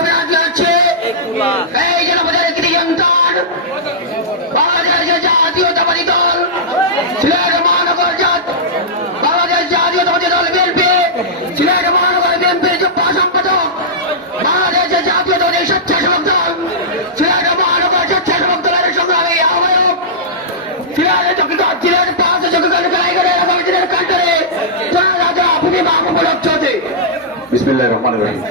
অভিনাশ যাচ্ছে এই জনপদের কৃতি সন্তান বাংলাদেশ জাতীয়তাবাদী দল সিলেট মহানগর বাংলাদেশ জাতীয়তাবাদী দল বিএনপি সিলেট মহানগর বিএনপির যুগ্ম সম্পাদক বাংলাদেশ জাতীয়তাবাদী স্বেচ্ছাসেবক দল সিলেট মহানগর স্বেচ্ছাসেবক দলের সংগ্রামী আহ্বায়ক সিলেট সিলেট 5 চকিগঞ্জ বেলাইগড়ের কমিটির কান্ডারে রাজা ভূমি মাহবুবুল চৌধুরী। বিসমিল্লাহির রহমানির রহিম।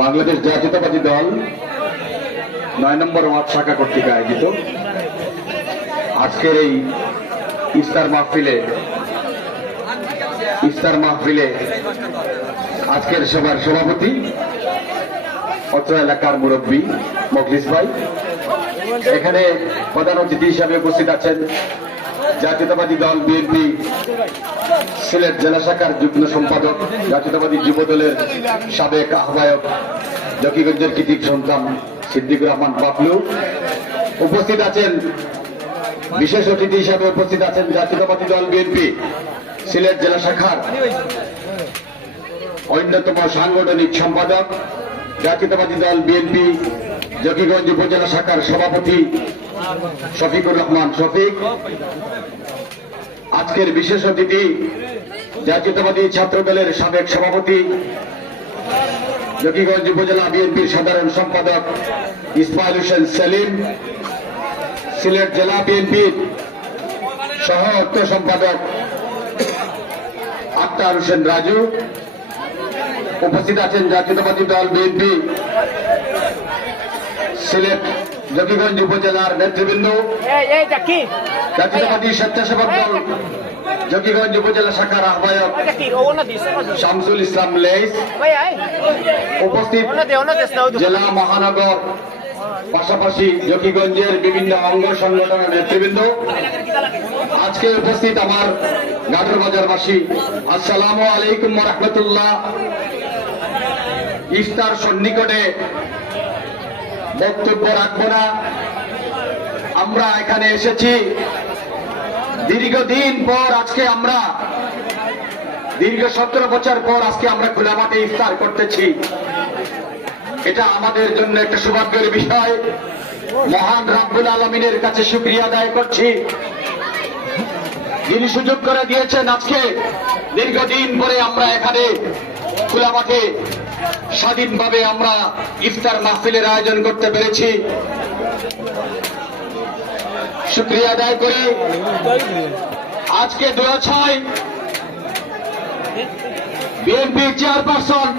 বাংলাদেশ জাতীয়তাবাদী দল 9 নম্বর ওয়ার্ড শাখা কর্তৃক আয়োজিত আজকের এই ইফতার মাহফিলে আজকের সভার সভাপতি অত্র এলাকার মুরব্বী মখলিস ভাই, এখানে প্রধান অতিথি হিসাবে উপস্থিত আছেন জাতীয়তাবাদী দল বিএনপি সিলেট জেলা শাখার যুগ্ম সম্পাদক, জাতীয়তাবাদী যুব দলের সাবেক আহ্বায়ক, জকিগঞ্জের কৃতিক সন্তান সিদ্দিকুর রহমান বাবলু। উপস্থিত আছেন বিশেষ অতিথি হিসাবে উপস্থিত আছেন জাতীয়তাবাদী দল বিএনপি সিলেট জেলা শাখার অন্যতম সাংগঠনিক সম্পাদক, জাতীয়তাবাদী দল বিএনপি জকিগঞ্জ উপজেলা শাখার সভাপতি শফিকুর রহমান শফিক। আজকের বিশেষ অতিথি জাতীয়তাবাদী ছাত্র দলের সাবেক সভাপতি, জকিগঞ্জ উপজেলা বিএনপির সাধারণ সম্পাদক ইসমাইল হোসেন সেলিম, সিলেট জেলা বিএনপির সহ অর্থ সম্পাদক আক্তার হোসেন রাজু। উপস্থিত আছেন জাতীয়তাবাদী দল বিএনপি সিলেট জকিগঞ্জ উপজেলার নেতৃবৃন্দ, জাতীয়তাবাদী স্বেচ্ছাসেবক দল জকিগঞ্জ উপজেলা শাখার আহ্বায়ক শামসুল ইসলাম লেইস। উপস্থিত জেলা মহানগর পাশাপাশি জকিগঞ্জের বিভিন্ন অঙ্গ সংগঠনের নেতৃবৃন্দ, আজকে উপস্থিত আমার গাটর বাজারবাসী, আসসালামু আলাইকুম ওয়া রাহমাতুল্লাহ। ইফতার সন্নিকটে বক্তব্য রাখবো না। আমরা এখানে এসেছি দীর্ঘদিন পর, আজকে আমরা দীর্ঘ 17 বছর পর আজকে আমরা খোলা মাঠে ইফতার করতেছি। এটা আমাদের জন্য একটা সৌভাগ্যের বিষয়। মহান রাব্বুল আলামিনের কাছে শুকরিয়া আদায় করছি, যিনি সুযোগ করে দিয়েছেন আজকে দীর্ঘদিন পরে আমরা এখানে খোলা মাঠে স্বাধীনভাবে আমরা ইফতার মাহফিলের আয়োজন করতে পেরেছি। শুকরিয়া আদায় করি। আজকে 2006 বিএনপি চেয়ারপারসন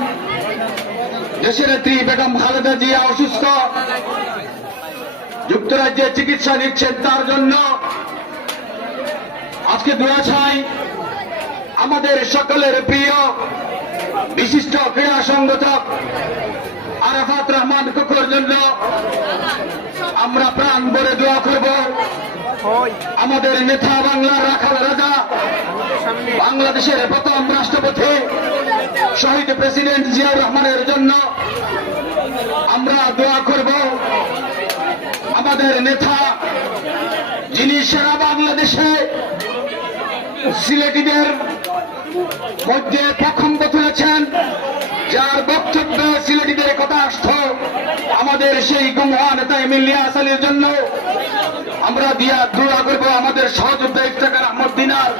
দেশের নেত্রী বেগম খালেদা জিয়া অসুস্থ, যুক্তরাজ্যে চিকিৎসা নিচ্ছেন, তার জন্য আজকে 2006 আমাদের সকলের প্রিয় বিশিষ্ট ক্রীড়া সংগঠক আরাফাত রহমান কুকুর জন্য আমরা প্রাণ ভরে দোয়া করব। আমাদের নেতা বাংলার রাখাল রাজা, বাংলাদেশের প্রথম রাষ্ট্রপতি শহীদ প্রেসিডেন্ট জিয়াউর রহমানের জন্য আমরা দোয়া করব। আমাদের নেতা, যিনি সারা বাংলাদেশে সিলেটিদের মধ্যে প্রখম্ব তুলেছেন, যার বক্তব্য সিলেটিদের কথা আসত, আমাদের সেই গুমহা নেতা ইলিয়াস আলীর জন্য আমরা দোয়া করব। আমাদের সহযোদ্ধা ইফতেখার আহমদ দিনার,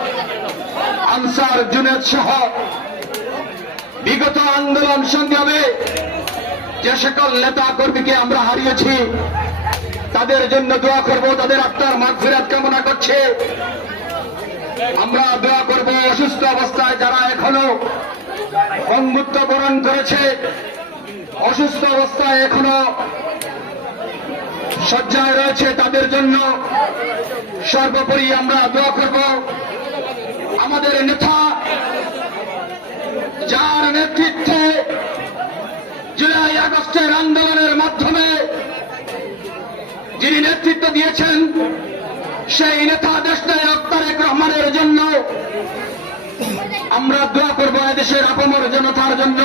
আনসার জুনেদ সহ বিগত আন্দোলন সংগ্রামে যে সকল নেতা কর্মীকে আমরা হারিয়েছি, তাদের জন্য দোয়া করব, তাদের আত্মার মাগফিরাত কামনা করছে। আমরা দোয়া করব অসুস্থ অবস্থায় যারা এখনো অঙ্গুত্ব বরণ করেছে, অসুস্থ অবস্থায় এখনো শয্যায় রয়েছে, তাদের জন্য সর্বোপরি আমরা দোয়া করব। আমাদের নেতা, যার নেতৃত্বে জুলাই আগস্টের আন্দোলনের মাধ্যমে যিনি নেতৃত্ব দিয়েছেন, সেই নেতা দেশনায়ক তারেক রহমানের জন্য আমরা দোয়া করব, এদেশের আপামর জনতার জন্য।